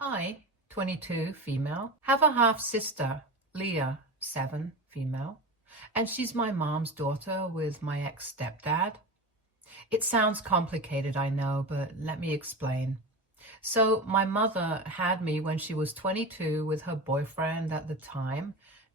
I, 22, female, have a half-sister, Leah, 7, female, and she's my mom's daughter with my ex-stepdad. It sounds complicated, I know, but let me explain. So my mother had me when she was 22 with her boyfriend at the time,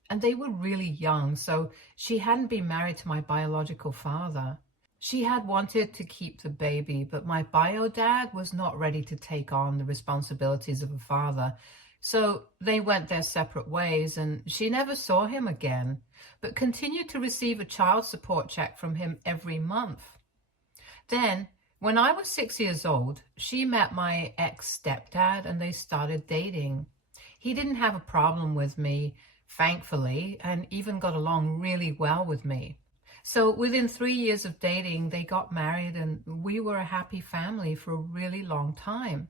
and they were really young, so she hadn't been married to my biological father. She had wanted to keep the baby, but my bio dad was not ready to take on the responsibilities of a father. So they went their separate ways, and she never saw him again, but continued to receive a child support check from him every month. Then, when I was 6 years old, she met my ex-stepdad and they started dating. He didn't have a problem with me, thankfully, and even got along really well with me. So within 3 years of dating, they got married and we were a happy family for a really long time.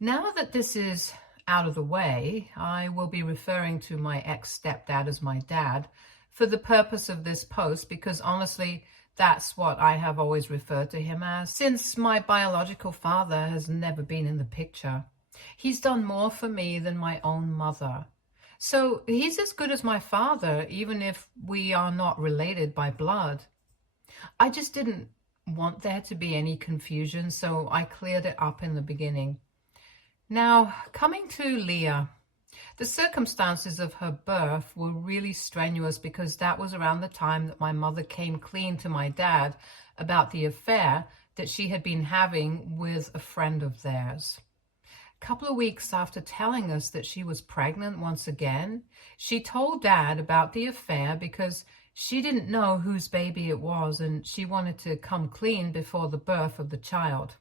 Now that this is out of the way, I will be referring to my ex-stepdad as my dad for the purpose of this post because honestly, that's what I have always referred to him as, since my biological father has never been in the picture. He's done more for me than my own mother. So he's as good as my father, even if we are not related by blood. I just didn't want there to be any confusion, so I cleared it up in the beginning. Now, coming to Leah. The circumstances of her birth were really strenuous because that was around the time that my mother came clean to my dad about the affair that she had been having with a friend of theirs. A couple of weeks after telling us that she was pregnant once again, she told Dad about the affair because she didn't know whose baby it was and she wanted to come clean before the birth of the child.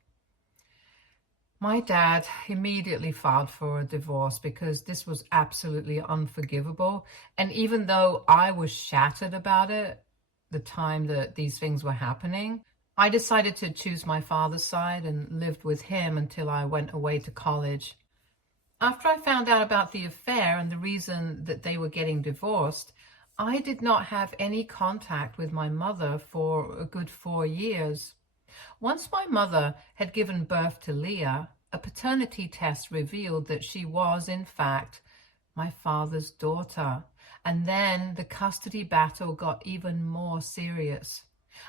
My dad immediately filed for a divorce because this was absolutely unforgivable. And even though I was shattered about it, the time that these things were happening, I decided to choose my father's side and lived with him until I went away to college. After I found out about the affair and the reason that they were getting divorced, I did not have any contact with my mother for a good 4 years. Once my mother had given birth to Leah, a paternity test revealed that she was, in fact, my father's daughter. And then the custody battle got even more serious.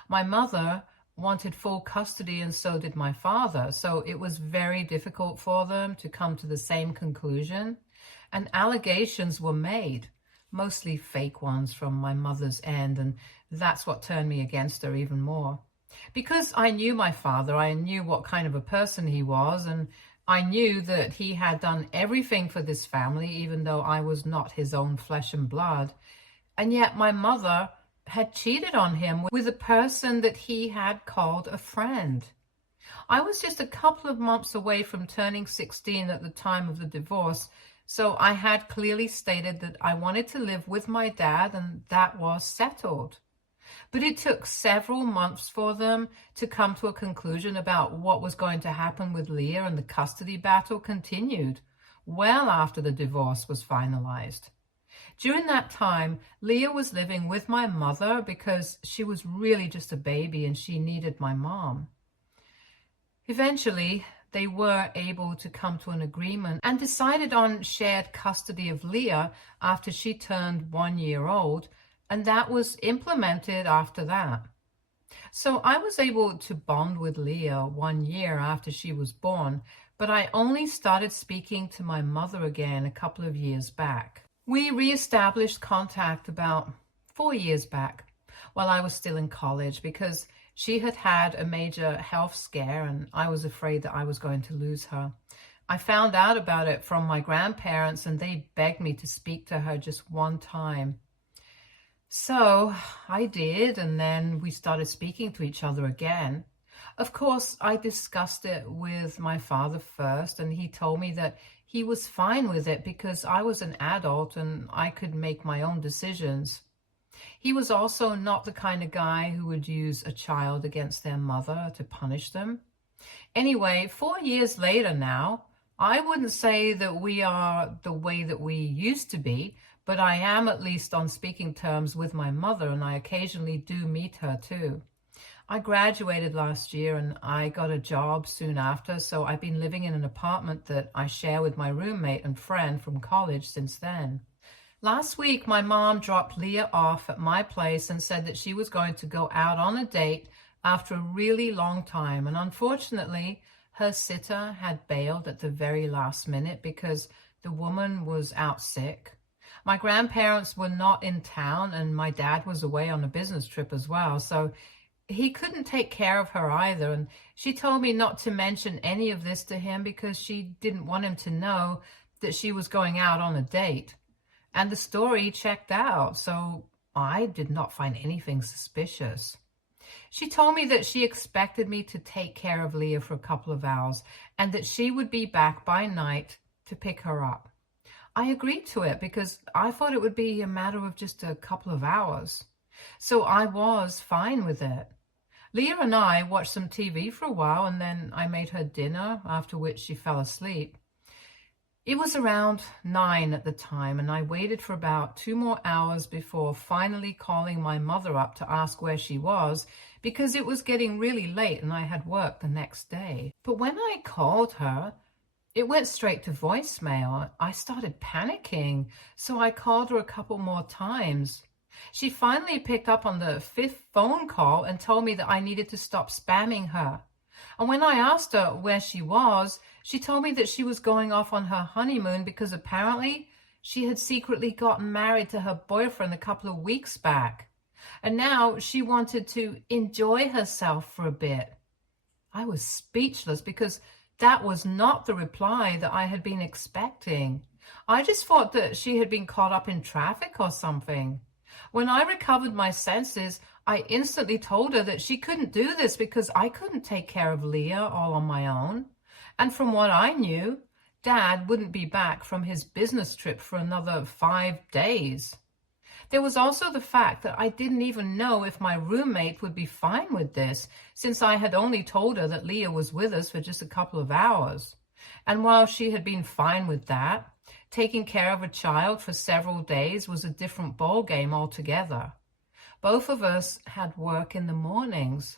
My mother wanted full custody and so did my father, so it was very difficult for them to come to the same conclusion. And allegations were made, mostly fake ones from my mother's end, and that's what turned me against her even more. Because I knew my father, I knew what kind of a person he was, and I knew that he had done everything for this family, even though I was not his own flesh and blood. And yet my mother had cheated on him with a person that he had called a friend. I was just a couple of months away from turning 16 at the time of the divorce, so I had clearly stated that I wanted to live with my dad, and that was settled. But it took several months for them to come to a conclusion about what was going to happen with Leah, and the custody battle continued well after the divorce was finalized. During that time, Leah was living with my mother because she was really just a baby and she needed my mom. Eventually, they were able to come to an agreement and decided on shared custody of Leah after she turned 1 year old, and that was implemented after that. So I was able to bond with Leah 1 year after she was born, but I only started speaking to my mother again a couple of years back. We reestablished contact about 4 years back while I was still in college because she had had a major health scare and I was afraid that I was going to lose her. I found out about it from my grandparents and they begged me to speak to her just one time. So I did, and then we started speaking to each other again. Of course, I discussed it with my father first, and he told me that he was fine with it because I was an adult and I could make my own decisions. He was also not the kind of guy who would use a child against their mother to punish them. Anyway, 4 years later now, I wouldn't say that we are the way that we used to be, but I am at least on speaking terms with my mother, and I occasionally do meet her too. I graduated last year and I got a job soon after, so I've been living in an apartment that I share with my roommate and friend from college since then. Last week, my mom dropped Leah off at my place and said that she was going to go out on a date after a really long time. And unfortunately, her sitter had bailed at the very last minute because the woman was out sick. My grandparents were not in town and my dad was away on a business trip as well. So he couldn't take care of her either. And she told me not to mention any of this to him because she didn't want him to know that she was going out on a date. And the story checked out, so I did not find anything suspicious. She told me that she expected me to take care of Leah for a couple of hours and that she would be back by night to pick her up. I agreed to it because I thought it would be a matter of just a couple of hours. So I was fine with it. Leah and I watched some TV for a while and then I made her dinner, after which she fell asleep. It was around 9 at the time, and I waited for about 2 more hours before finally calling my mother up to ask where she was because it was getting really late and I had work the next day. But when I called her, it went straight to voicemail. I started panicking, so I called her a couple more times. She finally picked up on the 5th phone call and told me that I needed to stop spamming her. And when I asked her where she was, she told me that she was going off on her honeymoon because apparently she had secretly gotten married to her boyfriend a couple of weeks back. And now she wanted to enjoy herself for a bit. I was speechless because that was not the reply that I had been expecting. I just thought that she had been caught up in traffic or something. When I recovered my senses, I instantly told her that she couldn't do this because I couldn't take care of Leah all on my own. And from what I knew, Dad wouldn't be back from his business trip for another 5 days. There was also the fact that I didn't even know if my roommate would be fine with this, since I had only told her that Leah was with us for just a couple of hours. And while she had been fine with that, taking care of a child for several days was a different ballgame altogether. Both of us had work in the mornings,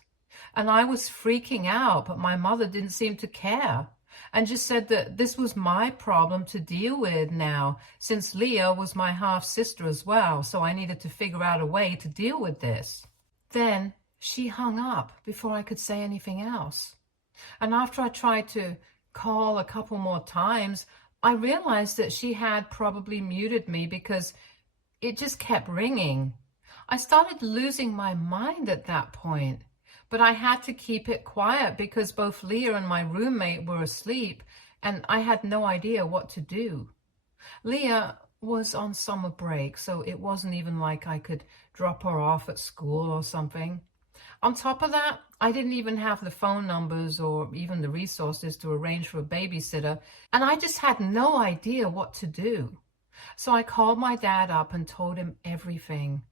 and I was freaking out, but my mother didn't seem to care and just said that this was my problem to deal with now, since Leah was my half-sister as well, so I needed to figure out a way to deal with this. Then she hung up before I could say anything else. And after I tried to call a couple more times, I realized that she had probably muted me because it just kept ringing. I started losing my mind at that point, but I had to keep it quiet because both Leah and my roommate were asleep and I had no idea what to do. Leah was on summer break, so it wasn't even like I could drop her off at school or something. On top of that, I didn't even have the phone numbers or even the resources to arrange for a babysitter, and I just had no idea what to do. So I called my dad up and told him everything.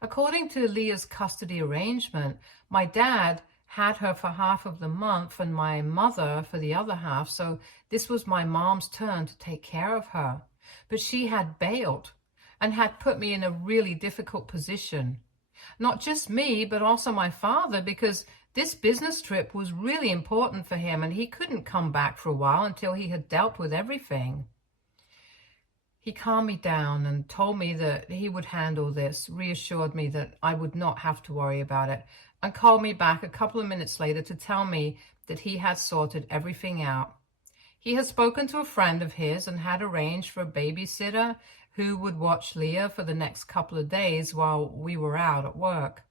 According to Leah's custody arrangement, my dad had her for half of the month and my mother for the other half, so this was my mom's turn to take care of her. But she had bailed and had put me in a really difficult position. Not just me, but also my father, because this business trip was really important for him and he couldn't come back for a while until he had dealt with everything. He calmed me down and told me that he would handle this, reassured me that I would not have to worry about it, and called me back a couple of minutes later to tell me that he had sorted everything out. He had spoken to a friend of his and had arranged for a babysitter who would watch Leah for the next couple of days while we were out at work.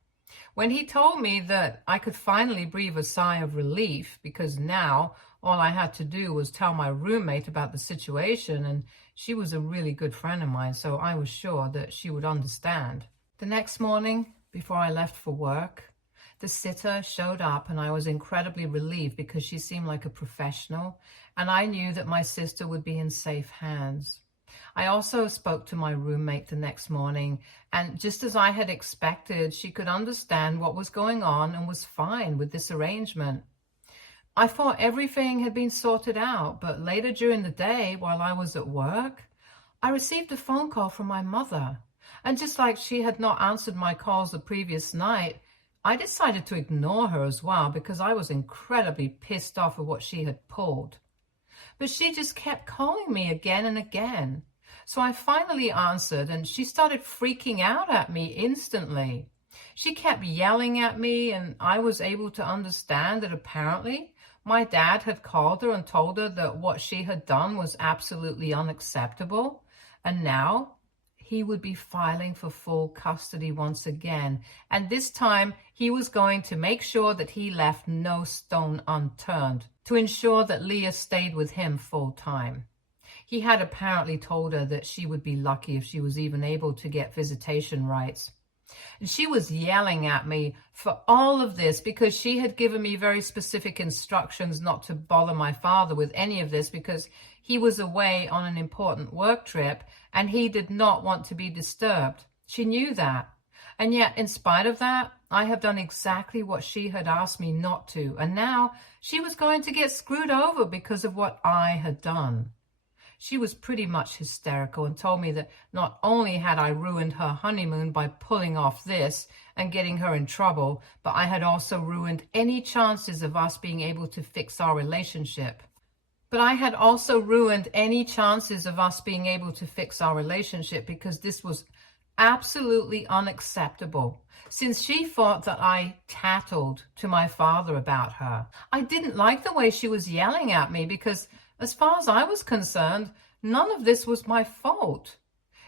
When he told me that I could finally breathe a sigh of relief because now all I had to do was tell my roommate about the situation, and she was a really good friend of mine, so I was sure that she would understand. The next morning, before I left for work, the sitter showed up and I was incredibly relieved because she seemed like a professional and I knew that my sister would be in safe hands. I also spoke to my roommate the next morning, and just as I had expected, she could understand what was going on and was fine with this arrangement. I thought everything had been sorted out, but later during the day, while I was at work, I received a phone call from my mother. And just like she had not answered my calls the previous night, I decided to ignore her as well because I was incredibly pissed off at what she had pulled. But she just kept calling me again and again. So I finally answered, and she started freaking out at me instantly. She kept yelling at me, and I was able to understand that apparently my dad had called her and told her that what she had done was absolutely unacceptable. And now he would be filing for full custody once again. And this time he was going to make sure that he left no stone unturned to ensure that Leah stayed with him full time. He had apparently told her that she would be lucky if she was even able to get visitation rights. And she was yelling at me for all of this because she had given me very specific instructions not to bother my father with any of this because he was away on an important work trip and he did not want to be disturbed. She knew that. And yet, in spite of that, I have done exactly what she had asked me not to. And now she was going to get screwed over because of what I had done. She was pretty much hysterical and told me that not only had I ruined her honeymoon by pulling off this and getting her in trouble, but I had also ruined any chances of us being able to fix our relationship. Because this was absolutely unacceptable, since she thought that I tattled to my father about her. I didn't like the way she was yelling at me because, as far as I was concerned, none of this was my fault.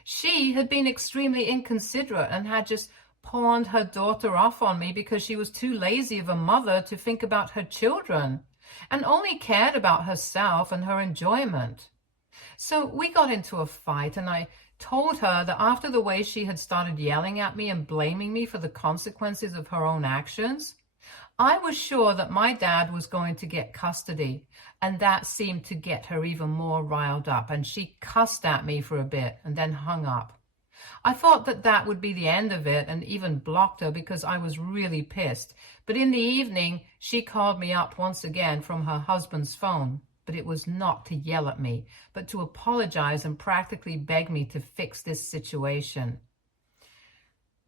She had been extremely inconsiderate and had just pawned her daughter off on me because she was too lazy of a mother to think about her children and only cared about herself and her enjoyment. So we got into a fight, and I told her that after the way she had started yelling at me and blaming me for the consequences of her own actions, I was sure that my dad was going to get custody, and that seemed to get her even more riled up, and she cussed at me for a bit and then hung up. I thought that that would be the end of it and even blocked her because I was really pissed. But in the evening, she called me up once again from her husband's phone. But it was not to yell at me, but to apologize and practically beg me to fix this situation.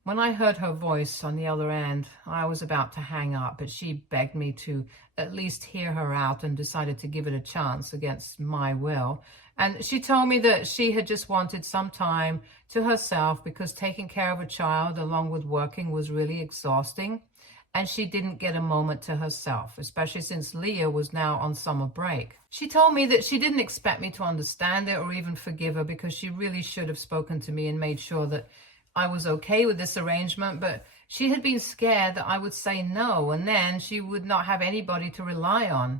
When I heard her voice on the other end, I was about to hang up, but she begged me to at least hear her out and decided to give it a chance against my will. And she told me that she had just wanted some time to herself because taking care of a child along with working was really exhausting. And she didn't get a moment to herself, especially since Leah was now on summer break. She told me that she didn't expect me to understand it or even forgive her because she really should have spoken to me and made sure that I was okay with this arrangement, but she had been scared that I would say no, and then she would not have anybody to rely on.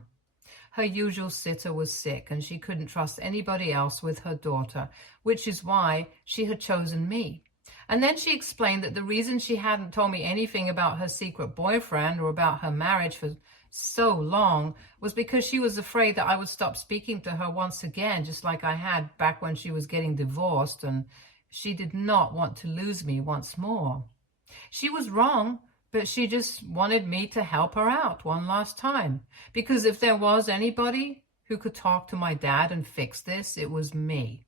Her usual sitter was sick, and she couldn't trust anybody else with her daughter, which is why she had chosen me. And then she explained that the reason she hadn't told me anything about her secret boyfriend or about her marriage for so long was because she was afraid that I would stop speaking to her once again, just like I had back when she was getting divorced, and she did not want to lose me once more. She was wrong, but she just wanted me to help her out one last time, because if there was anybody who could talk to my dad and fix this, it was me.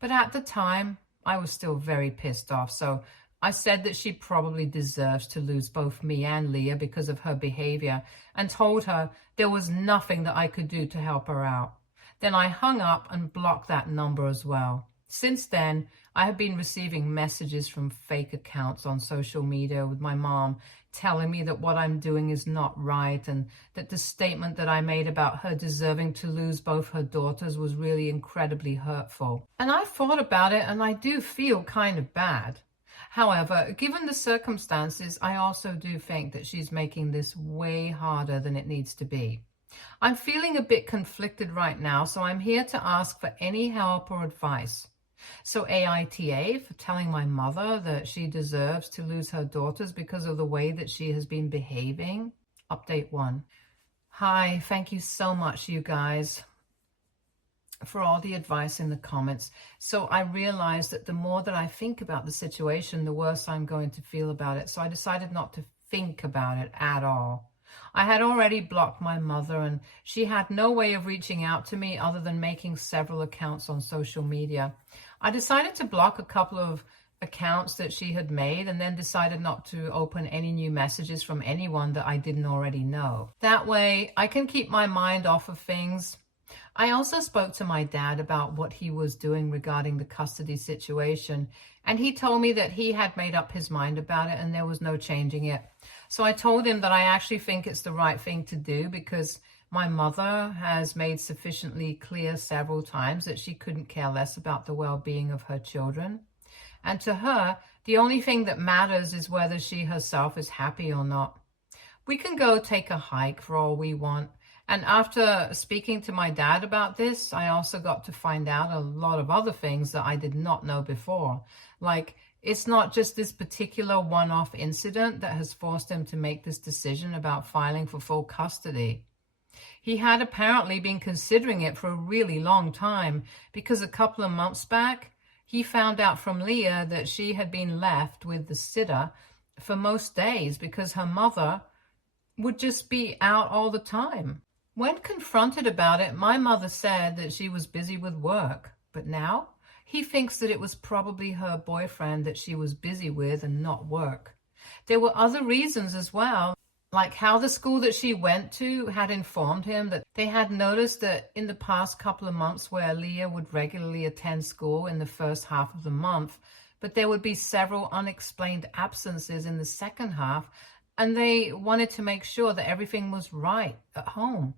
But at the time, I was still very pissed off, so I said that she probably deserves to lose both me and Leah because of her behavior, and told her there was nothing that I could do to help her out. Then I hung up and blocked that number as well. Since then, I have been receiving messages from fake accounts on social media with my mom telling me that what I'm doing is not right and that the statement that I made about her deserving to lose both her daughters was really incredibly hurtful. And I thought about it, and I do feel kind of bad. However, given the circumstances, I also do think that she's making this way harder than it needs to be. I'm feeling a bit conflicted right now, so I'm here to ask for any help or advice. So AITA for telling my mother that she deserves to lose her daughters because of the way that she has been behaving. Update 1. Hi, thank you so much, you guys, for all the advice in the comments. So I realized that the more that I think about the situation, the worse I'm going to feel about it. So I decided not to think about it at all. I had already blocked my mother, and she had no way of reaching out to me other than making several accounts on social media. I decided to block a couple of accounts that she had made and then decided not to open any new messages from anyone that I didn't already know. That way, I can keep my mind off of things. I also spoke to my dad about what he was doing regarding the custody situation, and he told me that he had made up his mind about it and there was no changing it. So I told him that I actually think it's the right thing to do because my mother has made sufficiently clear several times that she couldn't care less about the well-being of her children. And to her, the only thing that matters is whether she herself is happy or not. We can go take a hike for all we want. And after speaking to my dad about this, I also got to find out a lot of other things that I did not know before. Like, it's not just this particular one-off incident that has forced him to make this decision about filing for full custody. He had apparently been considering it for a really long time because a couple of months back, he found out from Leah that she had been left with the sitter for most days because her mother would just be out all the time. When confronted about it, my mother said that she was busy with work, but now he thinks that it was probably her boyfriend that she was busy with and not work. There were other reasons as well, like how the school that she went to had informed him that they had noticed that in the past couple of months where Leah would regularly attend school in the first half of the month, but there would be several unexplained absences in the second half, and they wanted to make sure that everything was right at home.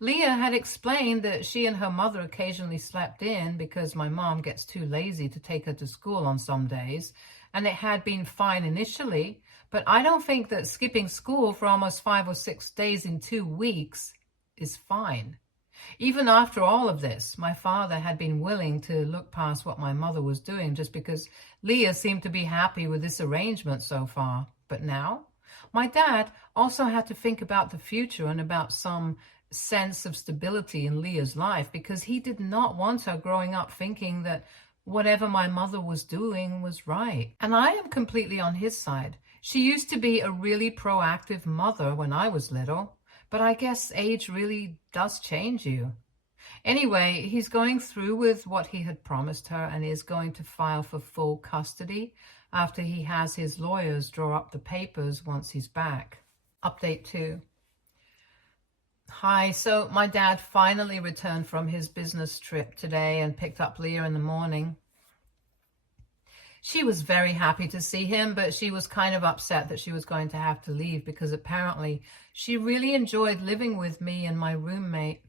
Leah had explained that she and her mother occasionally slept in because my mom gets too lazy to take her to school on some days, and it had been fine initially, but I don't think that skipping school for almost 5 or 6 days in 2 weeks is fine. Even after all of this, my father had been willing to look past what my mother was doing just because Leah seemed to be happy with this arrangement so far. But now, my dad also had to think about the future and about some sense of stability in Leah's life because he did not want her growing up thinking that whatever my mother was doing was right. And I am completely on his side. She used to be a really proactive mother when I was little, but I guess age really does change you. Anyway, he's going through with what he had promised her and is going to file for full custody after he has his lawyers draw up the papers once he's back. Update 2. Hi, so my dad finally returned from his business trip today and picked up Leah in the morning. She was very happy to see him, but she was kind of upset that she was going to have to leave because apparently she really enjoyed living with me and my roommate.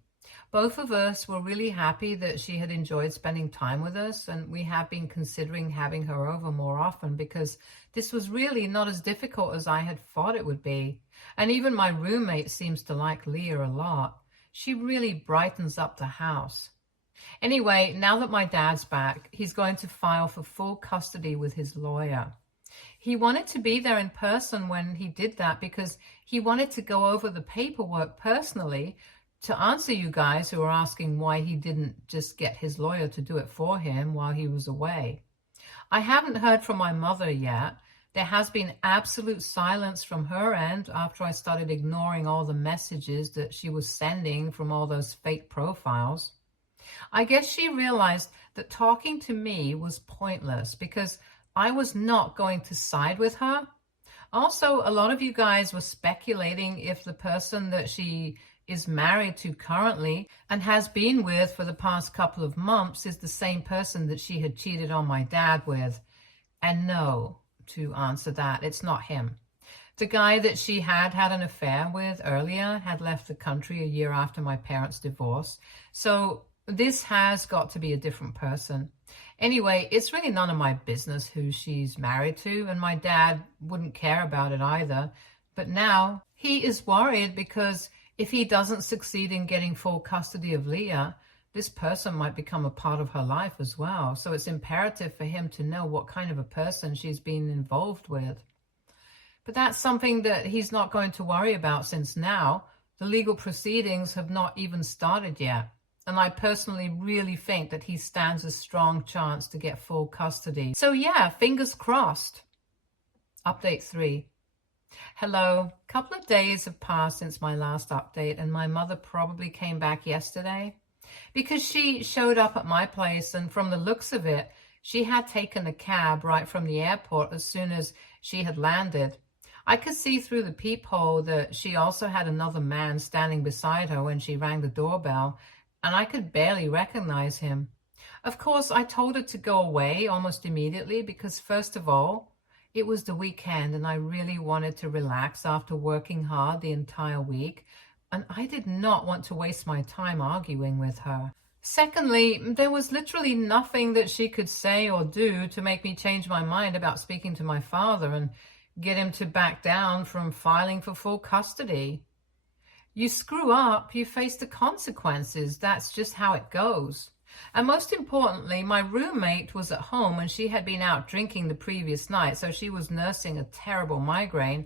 Both of us were really happy that she had enjoyed spending time with us, and we have been considering having her over more often because this was really not as difficult as I had thought it would be. And even my roommate seems to like Leah a lot. She really brightens up the house. Anyway, now that my dad's back, he's going to file for full custody with his lawyer. He wanted to be there in person when he did that because he wanted to go over the paperwork personally to answer you guys who are asking why he didn't just get his lawyer to do it for him while he was away. I haven't heard from my mother yet. There has been absolute silence from her end after I started ignoring all the messages that she was sending from all those fake profiles. I guess she realized that talking to me was pointless because I was not going to side with her. Also, a lot of you guys were speculating if the person that she is married to currently and has been with for the past couple of months is the same person that she had cheated on my dad with. And no, to answer that, it's not him. The guy that she had an affair with earlier had left the country a year after my parents' divorce. So this has got to be a different person. Anyway, it's really none of my business who she's married to, and my dad wouldn't care about it either. But now he is worried because if he doesn't succeed in getting full custody of Leah, this person might become a part of her life as well. So it's imperative for him to know what kind of a person she's been involved with. But that's something that he's not going to worry about since now the legal proceedings have not even started yet. And I personally really think that he stands a strong chance to get full custody. So yeah, fingers crossed. Update 3. Hello. A couple of days have passed since my last update, and my mother probably came back yesterday because she showed up at my place, and from the looks of it, She had taken a cab right from the airport as soon as she had landed. I could see through the peephole that she also had another man standing beside her when she rang the doorbell, and I could barely recognize him. Of course, I told her to go away almost immediately because, first of all, it was the weekend and I really wanted to relax after working hard the entire week, and I did not want to waste my time arguing with her. Secondly, there was literally nothing that she could say or do to make me change my mind about speaking to my father and get him to back down from filing for full custody. You screw up, you face the consequences. That's just how it goes. And most importantly, my roommate was at home and she had been out drinking the previous night, so she was nursing a terrible migraine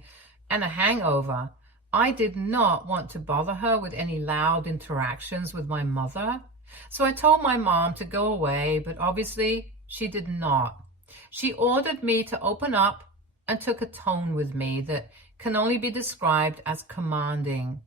and a hangover. I did not want to bother her with any loud interactions with my mother. So I told my mom to go away, but obviously she did not. She ordered me to open up and took a tone with me that can only be described as commanding.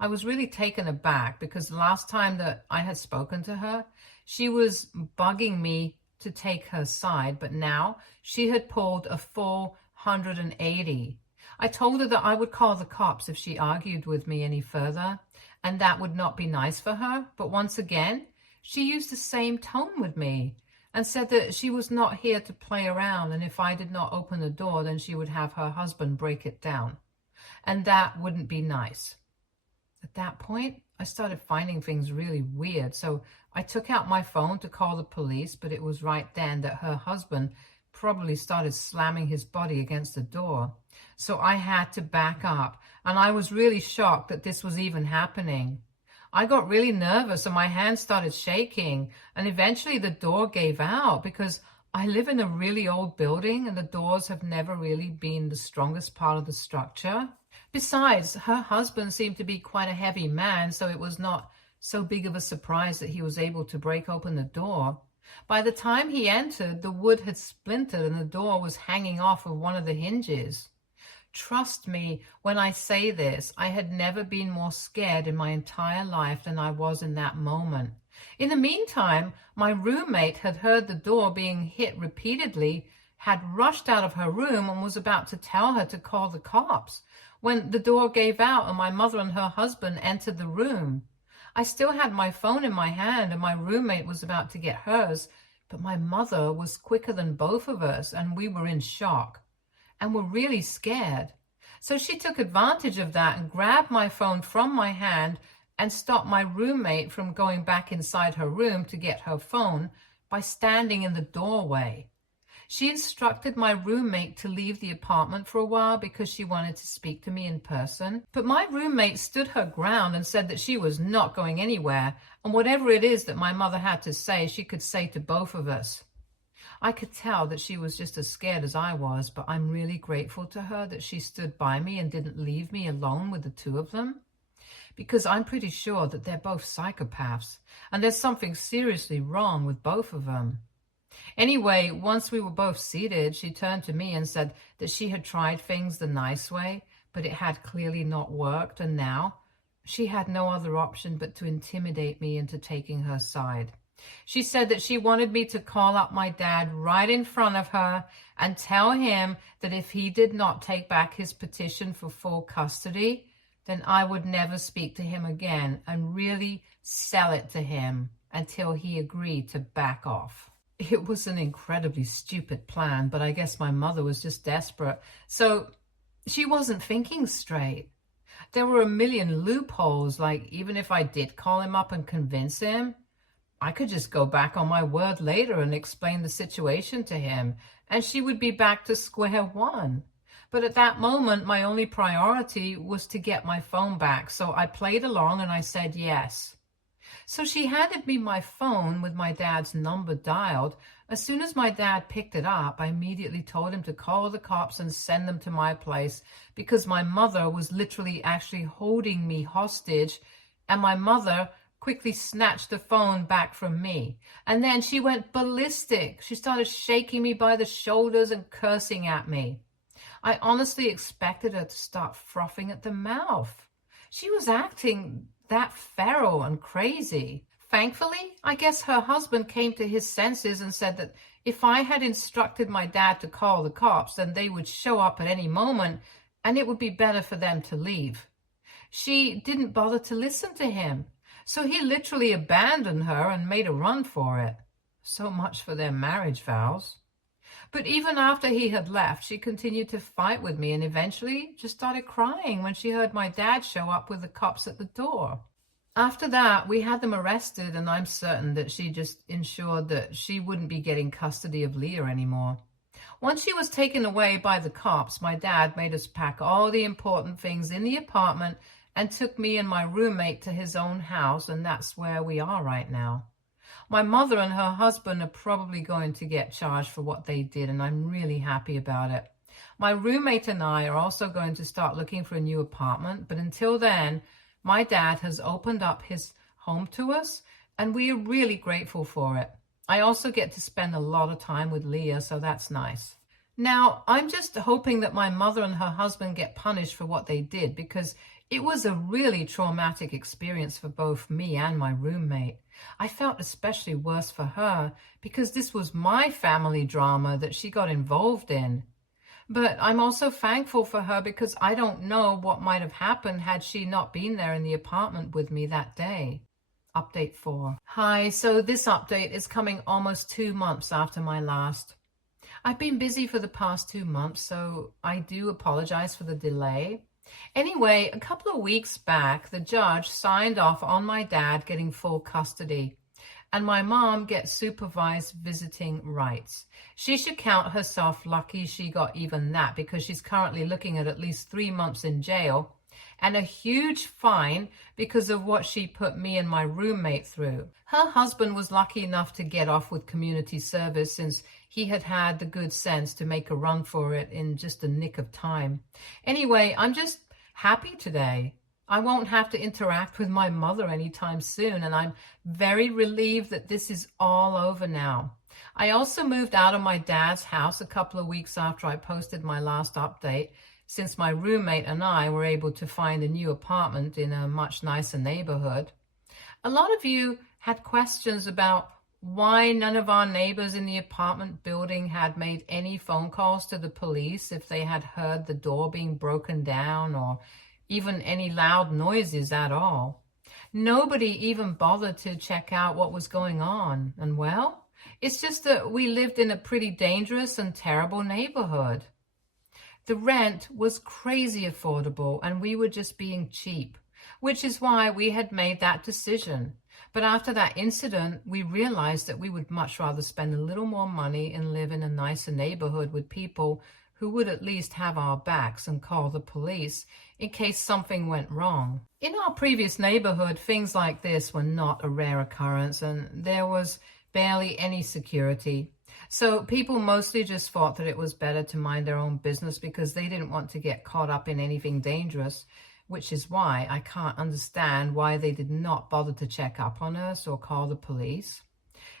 I was really taken aback because the last time that I had spoken to her, she was bugging me to take her side, but now she had pulled a full 180. I told her that I would call the cops if she argued with me any further, and that would not be nice for her. But once again, she used the same tone with me and said that she was not here to play around, and if I did not open the door, then she would have her husband break it down. And that wouldn't be nice. At that point, I started finding things really weird, so I took out my phone to call the police, but it was right then that her husband probably started slamming his body against the door. So I had to back up, and I was really shocked that this was even happening. I got really nervous and my hands started shaking, and eventually the door gave out because I live in a really old building and the doors have never really been the strongest part of the structure. Besides, her husband seemed to be quite a heavy man, so it was not so big of a surprise that he was able to break open the door. By the time he entered, the wood had splintered and the door was hanging off of one of the hinges. Trust me when I say this, I had never been more scared in my entire life than I was in that moment. In the meantime, my roommate had heard the door being hit repeatedly, had rushed out of her room and was about to tell her to call the cops when the door gave out and my mother and her husband entered the room. I still had my phone in my hand and my roommate was about to get hers, but my mother was quicker than both of us and we were in shock and were really scared. So she took advantage of that and grabbed my phone from my hand and stopped my roommate from going back inside her room to get her phone by standing in the doorway. She instructed my roommate to leave the apartment for a while because she wanted to speak to me in person. But my roommate stood her ground and said that she was not going anywhere, and whatever it is that my mother had to say, she could say to both of us. I could tell that she was just as scared as I was, but I'm really grateful to her that she stood by me and didn't leave me alone with the two of them, because I'm pretty sure that they're both psychopaths, and there's something seriously wrong with both of them. Anyway, once we were both seated, she turned to me and said that she had tried things the nice way, but it had clearly not worked, and now she had no other option but to intimidate me into taking her side. She said that she wanted me to call up my dad right in front of her and tell him that if he did not take back his petition for full custody, then I would never speak to him again and really sell it to him until he agreed to back off. It was an incredibly stupid plan, but I guess my mother was just desperate. So she wasn't thinking straight. There were a million loopholes, like even if I did call him up and convince him, I could just go back on my word later and explain the situation to him, and she would be back to square one. But at that moment, my only priority was to get my phone back, so I played along and I said yes. So she handed me my phone with my dad's number dialed. As soon as my dad picked it up, I immediately told him to call the cops and send them to my place because my mother was literally actually holding me hostage, and my mother quickly snatched the phone back from me. And then she went ballistic. She started shaking me by the shoulders and cursing at me. I honestly expected her to start frothing at the mouth. She was acting that feral and crazy. Thankfully, I guess her husband came to his senses and said that if I had instructed my dad to call the cops, then they would show up at any moment and it would be better for them to leave. She didn't bother to listen to him, so he literally abandoned her and made a run for it. So much for their marriage vows. But even after he had left, she continued to fight with me and eventually just started crying when she heard my dad show up with the cops at the door. After that, we had them arrested, and I'm certain that she just ensured that she wouldn't be getting custody of Leah anymore. Once she was taken away by the cops, my dad made us pack all the important things in the apartment and took me and my roommate to his own house, and that's where we are right now. My mother and her husband are probably going to get charged for what they did, and I'm really happy about it. My roommate and I are also going to start looking for a new apartment, but until then, my dad has opened up his home to us, and we are really grateful for it. I also get to spend a lot of time with Leah, so that's nice. Now, I'm just hoping that my mother and her husband get punished for what they did, because it was a really traumatic experience for both me and my roommate. I felt especially worse for her because this was my family drama that she got involved in. But I'm also thankful for her because I don't know what might have happened had she not been there in the apartment with me that day. Update 4. Hi, so this update is coming almost 2 months after my last. I've been busy for the past 2 months, so I do apologize for the delay. Anyway, a couple of weeks back, the judge signed off on my dad getting full custody, and my mom gets supervised visiting rights. She should count herself lucky she got even that, because she's currently looking at least 3 months in jail and a huge fine because of what she put me and my roommate through. Her husband was lucky enough to get off with community service since he had had the good sense to make a run for it in just a nick of time. Anyway, I'm just happy today. I won't have to interact with my mother anytime soon, and I'm very relieved that this is all over now. I also moved out of my dad's house a couple of weeks after I posted my last update, since my roommate and I were able to find a new apartment in a much nicer neighborhood. A lot of you had questions about why none of our neighbors in the apartment building had made any phone calls to the police if they had heard the door being broken down or even any loud noises at all. Nobody even bothered to check out what was going on. And well, it's just that we lived in a pretty dangerous and terrible neighborhood. The rent was crazy affordable and we were just being cheap, which is why we had made that decision. But after that incident, we realized that we would much rather spend a little more money and live in a nicer neighborhood with people who would at least have our backs and call the police in case something went wrong. In our previous neighborhood, things like this were not a rare occurrence and there was barely any security. So people mostly just thought that it was better to mind their own business because they didn't want to get caught up in anything dangerous, which is why I can't understand why they did not bother to check up on us or call the police.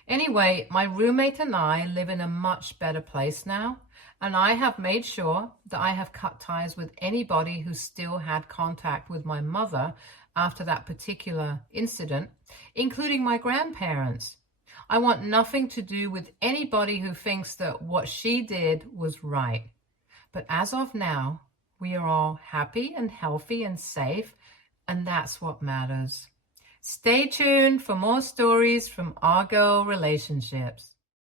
Anyway, my roommate and I live in a much better place now, and I have made sure that I have cut ties with anybody who still had contact with my mother after that particular incident, including my grandparents. I want nothing to do with anybody who thinks that what she did was right. But as of now, we are all happy and healthy and safe, and that's what matters. Stay tuned for more stories from our girl relationships.